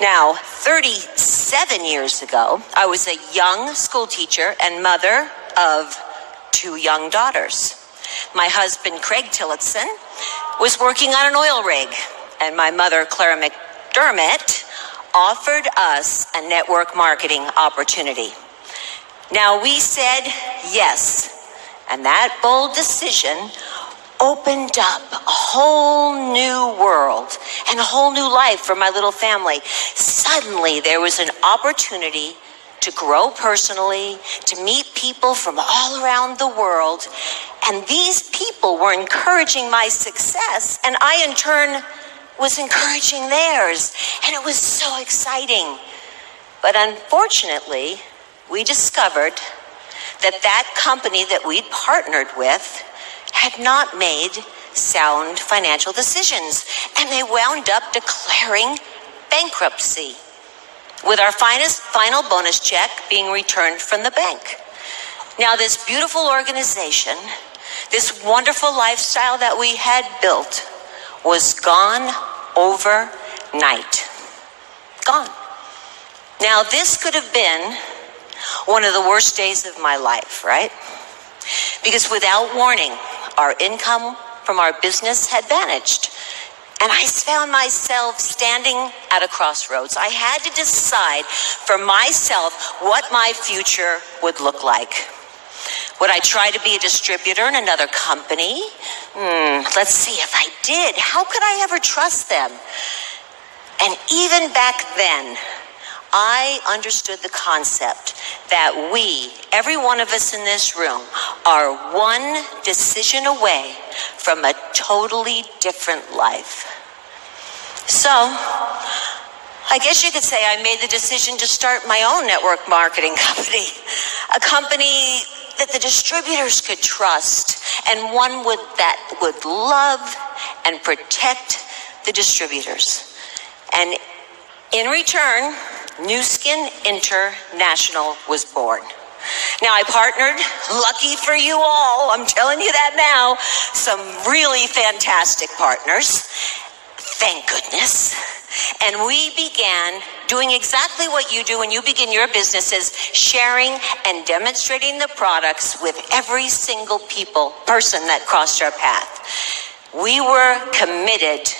Now, 37 years ago, I was a young school teacher and mother of 2 young daughters. My husband, Craig Tillotson, was working on an oil rig, and my mother, Clara McDermott, offered us a network marketing opportunity. Now, we said yes, and that bold decision opened up a whole new world and a whole new life for my little family. Suddenly, there was an opportunity to grow personally, to meet people from all around the world, and these people were encouraging my success, and I, in turn, was encouraging theirs, and it was so exciting. But unfortunately, we discovered that that company that we'd partnered with had not made sound financial decisions, and they wound up declaring bankruptcy, with our final bonus check being returned from the bank. Now, this beautiful organization, this wonderful lifestyle that we had built, was gone overnight. Gone. Now, this could have been one of the worst days of my life, right? Because without warning, our income from our business had vanished. And I found myself standing at a crossroads. I had to decide for myself what my future would look like. Would I try to be a distributor in another company? Let's see, if I did, how could I ever trust them? And even back then, I understood the concept that we, every one of us in this room, are one decision away from a totally different life. So, I guess you could say I made the decision to start my own network marketing company, a company that the distributors could trust, and one that would love and protect the distributors. And in return, NuSkin International was born. Now, I partnered, lucky for you all, I'm telling you that now, some really fantastic partners, thank goodness. And we began doing exactly what you do when you begin your businesses, sharing and demonstrating the products with every single person that crossed our path. We were committed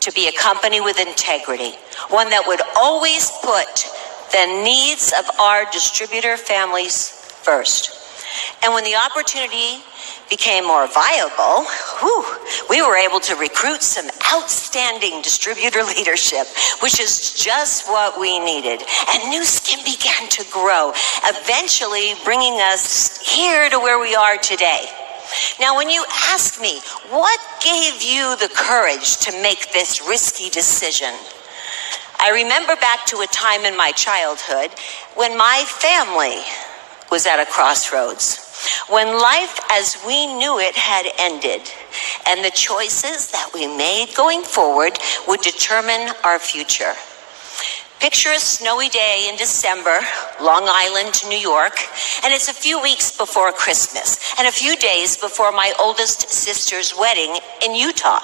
to be a company with integrity, one that would always put the needs of our distributor families first. And when the opportunity became more viable, we were able to recruit some outstanding distributor leadership, which is just what we needed. And NuSkin began to grow, eventually bringing us here to where we are today. Now, when you ask me, what gave you the courage to make this risky decision? I remember back to a time in my childhood when my family was at a crossroads, when life as we knew it had ended, and the choices that we made going forward would determine our future. Picture a snowy day in December, Long Island to New York, and it's a few weeks before Christmas and a few days before my oldest sister's wedding in Utah.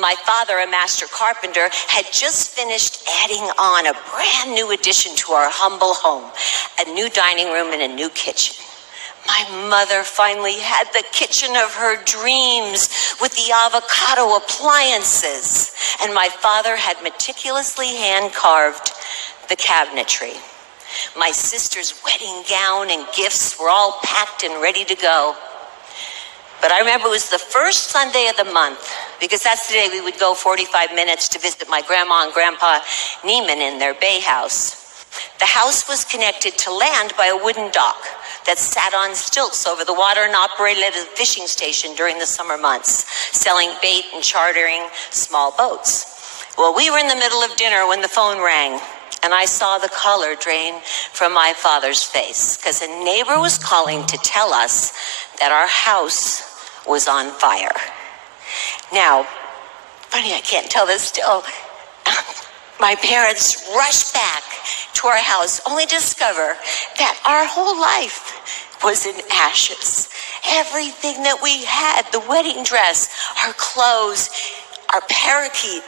My father, a master carpenter, had just finished adding on a brand new addition to our humble home, a new dining room and a new kitchen. My mother finally had the kitchen of her dreams with the avocado appliances, and my father had meticulously hand-carved the cabinetry. My sister's wedding gown and gifts were all packed and ready to go. But I remember it was the first Sunday of the month, because that's the day we would go 45 minutes to visit my grandma and grandpa Neiman in their bay house. The house was connected to land by a wooden dock that sat on stilts over the water and operated as a fishing station during the summer months, selling bait and chartering small boats. Well, we were in the middle of dinner when the phone rang, and I saw the color drain from my father's face, because a neighbor was calling to tell us that our house was on fire. Now, funny, I can't tell this still. My parents rushed back to our house, only to discover that our whole life was in ashes. Everything that we had, the wedding dress, our clothes, our parakeet,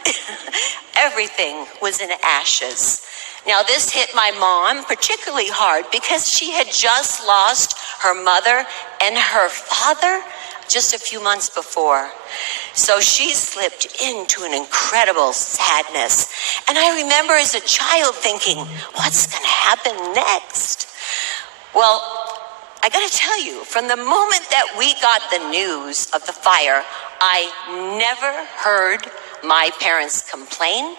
everything was in ashes. Now, this hit my mom particularly hard because she had just lost her mother and her father just a few months before. So she slipped into an incredible sadness. And I remember as a child thinking, what's going to happen next? Well, I got to tell you, from the moment that we got the news of the fire, I never heard my parents complain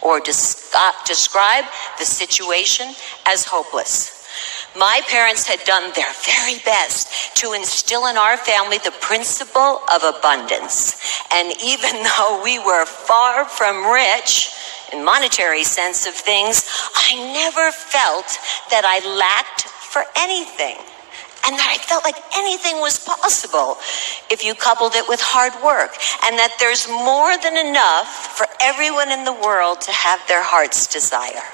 or describe the situation as hopeless. My parents had done their very best to instill in our family the principle of abundance. And even though we were far from rich, in monetary sense of things, I never felt that I lacked for anything. And that I felt like anything was possible if you coupled it with hard work. And that there's more than enough for everyone in the world to have their heart's desire.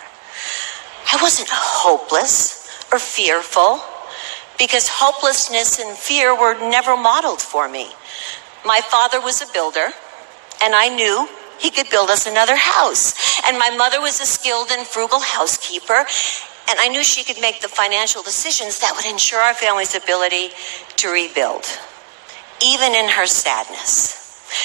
I wasn't hopeless or fearful, because hopelessness and fear were never modeled for me. My father was a builder, and I knew he could build us another house. And my mother was a skilled and frugal housekeeper, and I knew she could make the financial decisions that would ensure our family's ability to rebuild, even in her sadness.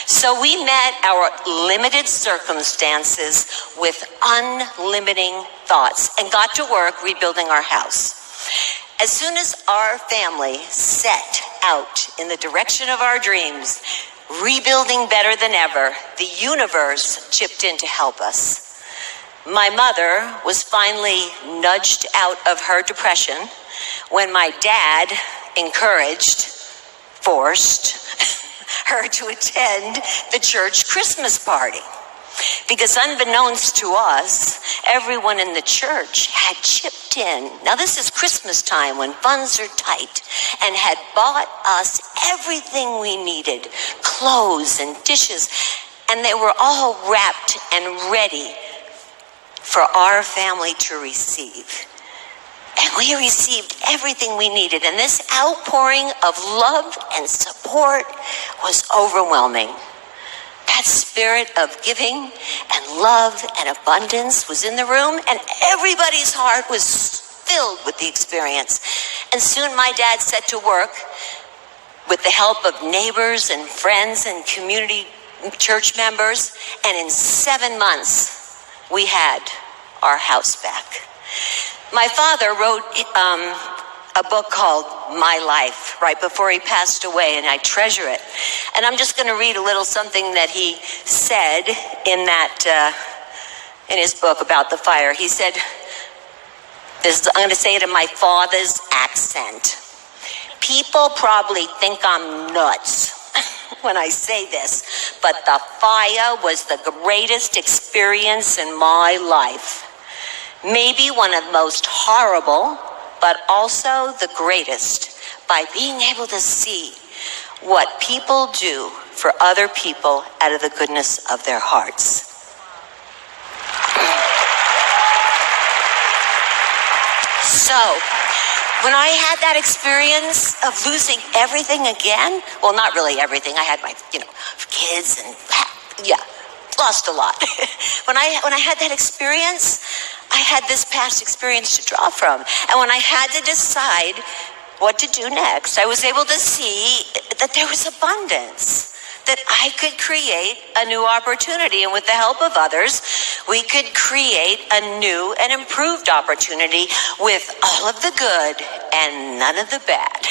So we met our limited circumstances with unlimiting thoughts and got to work rebuilding our house. As soon as our family set out in the direction of our dreams, rebuilding better than ever, the universe chipped in to help us. My mother was finally nudged out of her depression when my dad forced her to attend the church Christmas party. Because unbeknownst to us, everyone in the church had chipped in. Now this is Christmas time when funds are tight, and had bought us everything we needed, clothes and dishes, and they were all wrapped and ready for our family to receive. And we received everything we needed. And this outpouring of love and support was overwhelming. That spirit of giving and love and abundance was in the room, and everybody's heart was filled with the experience. And soon my dad set to work with the help of neighbors and friends and community church members. And in 7 months, we had our house back. My father wrote a book called My Life right before he passed away, and I treasure it. And I'm just going to read a little something that he said in his book about the fire. He said, I'm going to say it in my father's accent. People probably think I'm nuts when I say this, but the fire was the greatest experience in my life. Maybe one of the most horrible, but also the greatest, by being able to see what people do for other people out of the goodness of their hearts. So, when I had that experience of losing everything again, well, not really everything. I had my, kids and, lost a lot. When I had that experience, I had this past experience to draw from. And when I had to decide what to do next, I was able to see that there was abundance, that I could create a new opportunity. And with the help of others, we could create a new and improved opportunity with all of the good and none of the bad.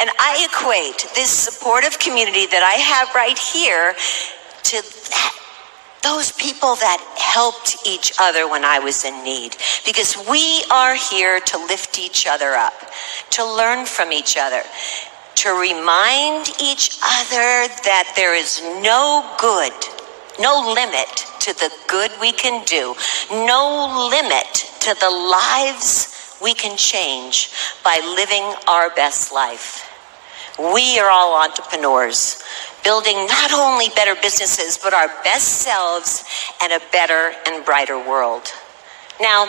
And I equate this supportive community that I have right here to those people that helped each other when I was in need. Because we are here to lift each other up, to learn from each other, to remind each other that there is no limit to the good we can do, no limit to the lives we can change by living our best life. We are all entrepreneurs, building not only better businesses, but our best selves and a better and brighter world. Now,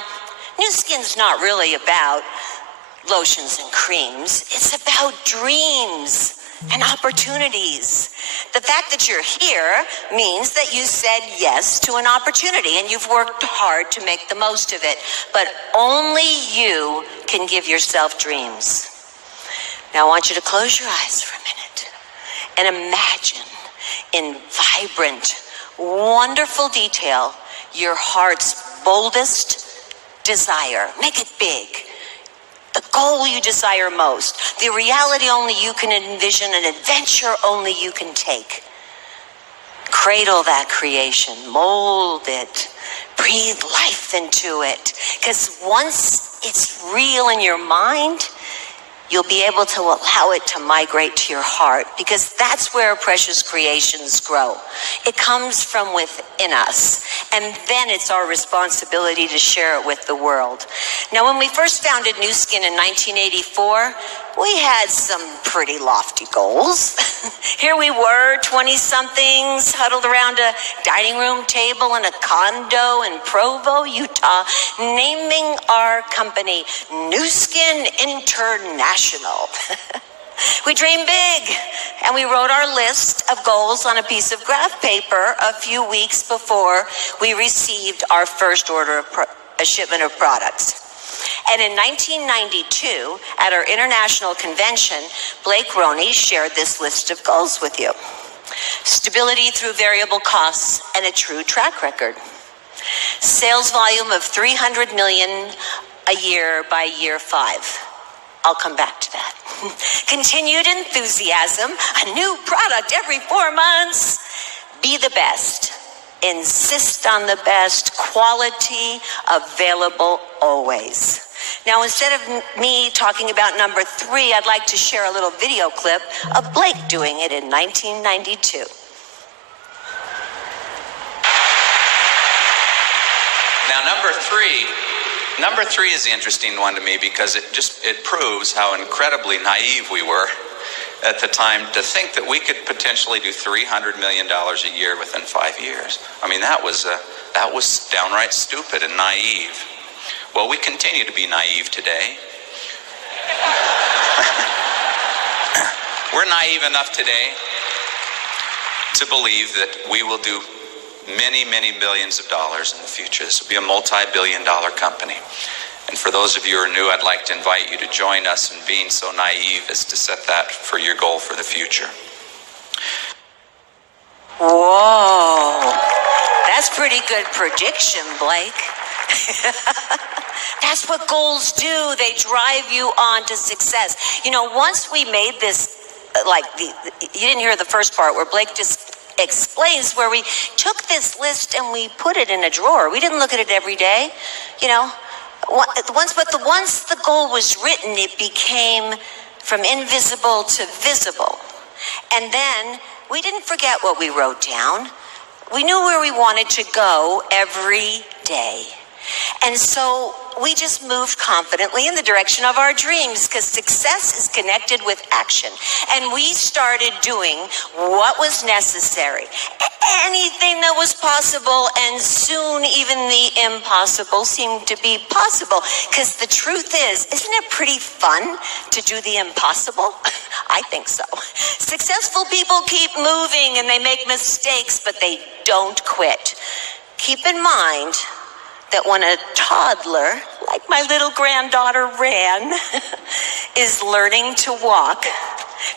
NuSkin's not really about lotions and creams. It's about dreams and opportunities. The fact that you're here means that you said yes to an opportunity and you've worked hard to make the most of it. But only you can give yourself dreams. Now I want you to close your eyes for a minute and imagine in vibrant, wonderful detail your heart's boldest desire. Make it big. The goal you desire most, the reality only you can envision, an adventure only you can take. Cradle that creation, mold it, breathe life into it. Because once it's real in your mind, you'll be able to allow it to migrate to your heart, because that's where precious creations grow. It comes from within us, and then it's our responsibility to share it with the world. Now, when we first founded NuSkin in 1984, we had some pretty lofty goals. Here we were, 20-somethings, huddled around a dining room table in a condo in Provo, Utah, naming our company NuSkin International. We dreamed big, and we wrote our list of goals on a piece of graph paper a few weeks before we received our first order of a shipment of products. And in 1992, at our international convention, Blake Roney shared this list of goals with you. Stability through variable costs and a true track record. Sales volume of 300 million a year by year 5. I'll come back to that. Continued enthusiasm, a new product every 4 months. Be the best. Insist on the best. Quality available always. Now, instead of me talking about number 3, I'd like to share a little video clip of Blake doing it in 1992. Now, number three is the interesting one to me, because it proves how incredibly naive we were at the time to think that we could potentially do $300 million a year within 5 years. I mean, that was downright stupid and naive. Well, we continue to be naive today. We're naive enough today to believe that we will do many, many billions of dollars in the future. This will be a multi-billion-dollar company. And for those of you who are new, I'd like to invite you to join us in being so naive as to set that for your goal for the future. Whoa, that's pretty good prediction, Blake. That's what goals do. They drive you on to success. You know, once we made this, you didn't hear the first part where Blake just explains where we took this list and we put it in a drawer. We didn't look at it every day, you know. Once the goal was written, it became from invisible to visible. And then we didn't forget what we wrote down. We knew where we wanted to go every day. And so we just moved confidently in the direction of our dreams, because success is connected with action. And we started doing what was necessary, anything that was possible, and soon even the impossible seemed to be possible. Because the truth is, isn't it pretty fun to do the impossible? I think so. Successful people keep moving and they make mistakes, but they don't quit. Keep in mind that when a toddler, like my little granddaughter Ran, is learning to walk,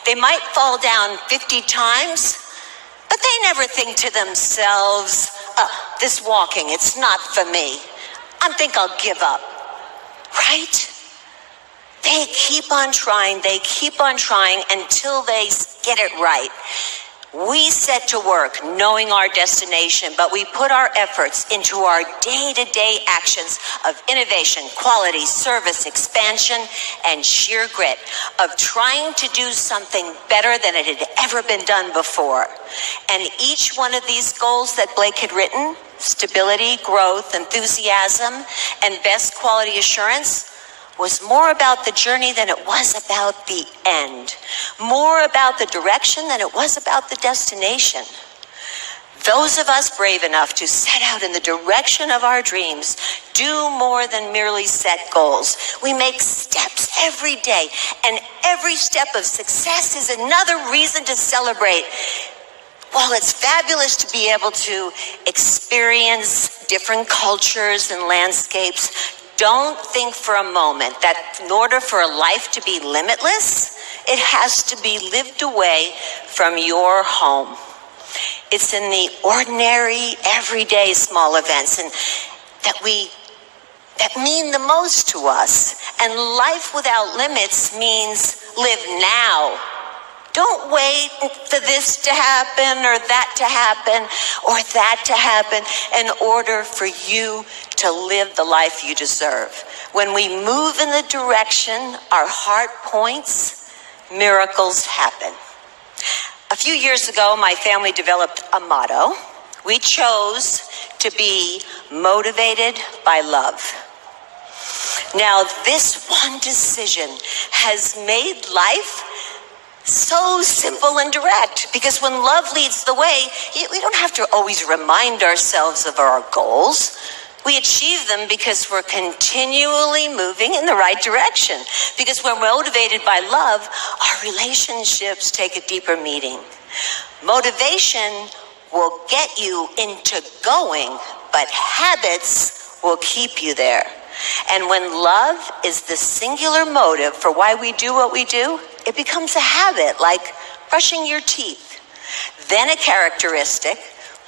they might fall down 50 times, but they never think to themselves, this walking, it's not for me. I think I'll give up, right? They keep on trying until they get it right. We set to work knowing our destination, but we put our efforts into our day-to-day actions of innovation, quality, service, expansion, and sheer grit of trying to do something better than it had ever been done before. And each one of these goals that Blake had written, stability, growth, enthusiasm, and best quality assurance, was more about the journey than it was about the end. More about the direction than it was about the destination. Those of us brave enough to set out in the direction of our dreams do more than merely set goals. We make steps every day, and every step of success is another reason to celebrate. While it's fabulous to be able to experience different cultures and landscapes, don't think for a moment that in order for a life to be limitless, it has to be lived away from your home. It's in the ordinary, everyday small events and that mean the most to us. And life without limits means live now. Don't wait for this to happen or that to happen or that to happen in order for you to live the life you deserve. When we move in the direction our heart points, miracles happen. A few years ago, my family developed a motto. We chose to be motivated by love. Now, this one decision has made life so simple and direct, because when love leads the way, we don't have to always remind ourselves of our goals. We achieve them because we're continually moving in the right direction. Because when we're motivated by love, our relationships take a deeper meaning. Motivation will get you into going, but habits will keep you there. And when love is the singular motive for why we do what we do, it becomes a habit, like brushing your teeth. Then a characteristic,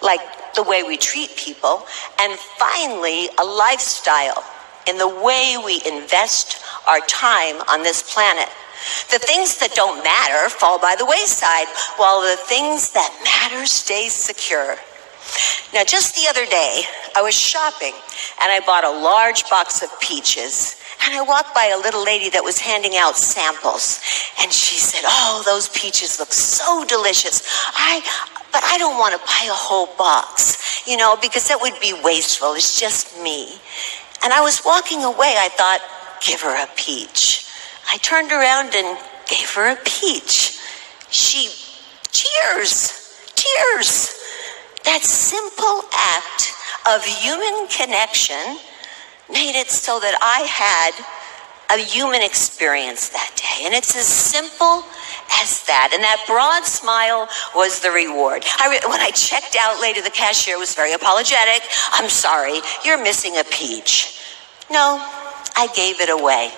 like the way we treat people. And finally, a lifestyle in the way we invest our time on this planet. The things that don't matter fall by the wayside, while the things that matter stay secure. Now, just the other day, I was shopping and I bought a large box of peaches. And I walked by a little lady that was handing out samples. And she said, "Oh, those peaches look so delicious. But I don't want to buy a whole box, because that would be wasteful. It's just me." And I was walking away. I thought, give her a peach. I turned around and gave her a peach. She, tears. That simple act of human connection made it so that I had a human experience that day. And it's as simple as that. And that broad smile was the reward. When I checked out later, the cashier was very apologetic. "I'm sorry, you're missing a peach." No, I gave it away.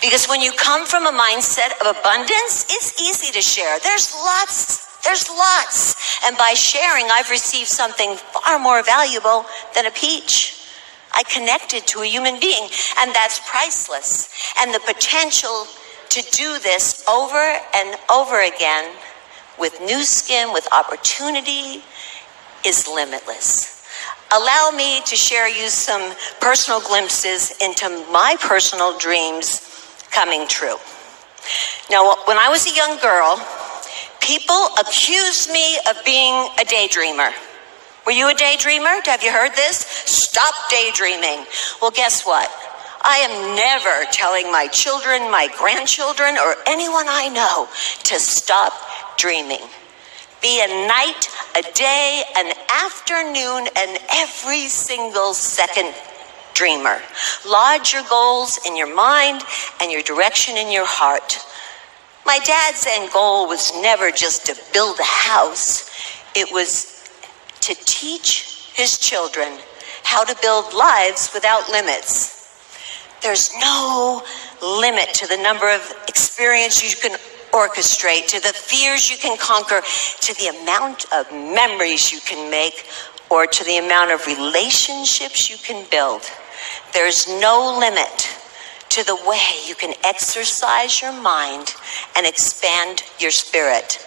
Because when you come from a mindset of abundance, it's easy to share. There's lots. And by sharing, I've received something far more valuable than a peach. I connected to a human being, and that's priceless. And the potential to do this over and over again with NuSkin, with opportunity, is limitless. Allow me to share you some personal glimpses into my personal dreams coming true. Now, when I was a young girl, people accused me of being a daydreamer. Were you a daydreamer? Have you heard this? Stop daydreaming. Well, guess what? I am never telling my children, my grandchildren, or anyone I know to stop dreaming. Be a night, a day, an afternoon, and every single second dreamer. Lodge your goals in your mind and your direction in your heart. My dad's end goal was never just to build a house. It was to teach his children how to build lives without limits. There's no limit to the number of experiences you can orchestrate, to the fears you can conquer, to the amount of memories you can make, or to the amount of relationships you can build. There's no limit to the way you can exercise your mind and expand your spirit.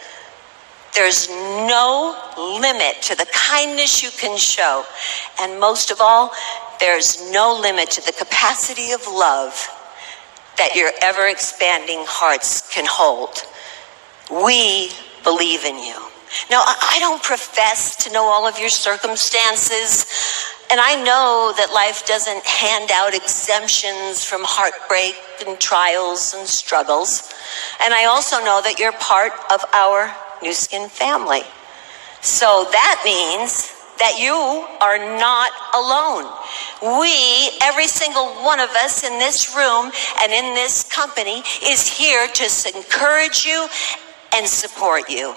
There's no limit to the kindness you can show. And most of all, there's no limit to the capacity of love that your ever-expanding hearts can hold. We believe in you. Now, I don't profess to know all of your circumstances, and I know that life doesn't hand out exemptions from heartbreak and trials and struggles. And I also know that you're part of our NuSkin family. So that means that you are not alone. We, every single one of us in this room and in this company, is here to encourage you and support you.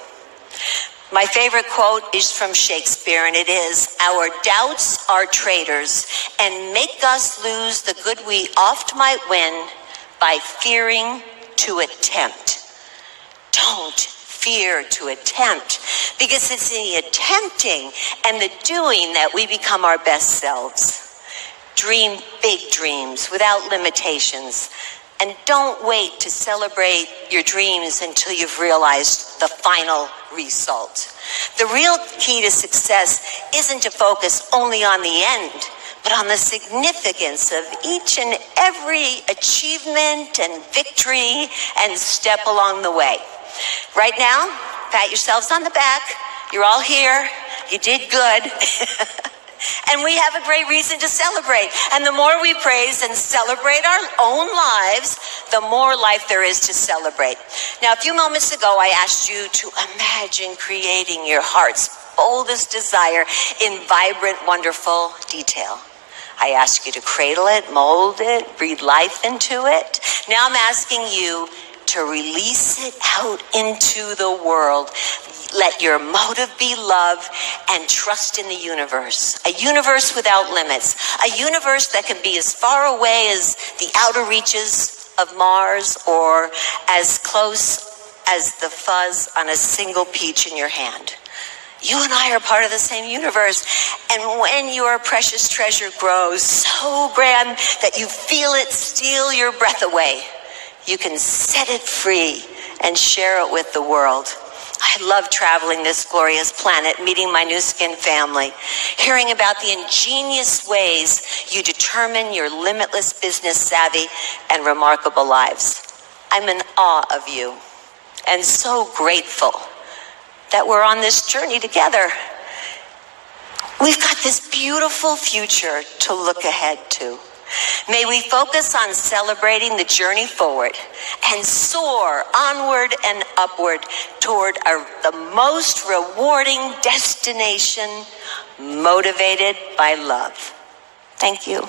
My favorite quote is from Shakespeare, and it is, "Our doubts are traitors and make us lose the good we oft might win by fearing to attempt." Don't fear to attempt, because it's in the attempting and the doing that we become our best selves. Dream big dreams without limitations, and don't wait to celebrate your dreams until you've realized the final result. The real key to success isn't to focus only on the end, but on the significance of each and every achievement and victory and step along the way. Right now, pat yourselves on the back. You're all here. You did good. And we have a great reason to celebrate. And the more we praise and celebrate our own lives, the more life there is to celebrate. Now, a few moments ago, I asked you to imagine creating your heart's boldest desire in vibrant, wonderful detail. I asked you to cradle it, mold it, breathe life into it. Now I'm asking you to release it out into the world. Let your motive be love and trust in the universe. A universe without limits. A universe that can be as far away as the outer reaches of Mars or as close as the fuzz on a single peach in your hand. You and I are part of the same universe. And when your precious treasure grows so grand that you feel it steal your breath away, you can set it free and share it with the world. I love traveling this glorious planet, meeting my NuSkin family, hearing about the ingenious ways you determine your limitless business savvy and remarkable lives. I'm in awe of you and so grateful that we're on this journey together. We've got this beautiful future to look ahead to. May we focus on celebrating the journey forward and soar onward and upward toward the most rewarding destination, motivated by love. Thank you.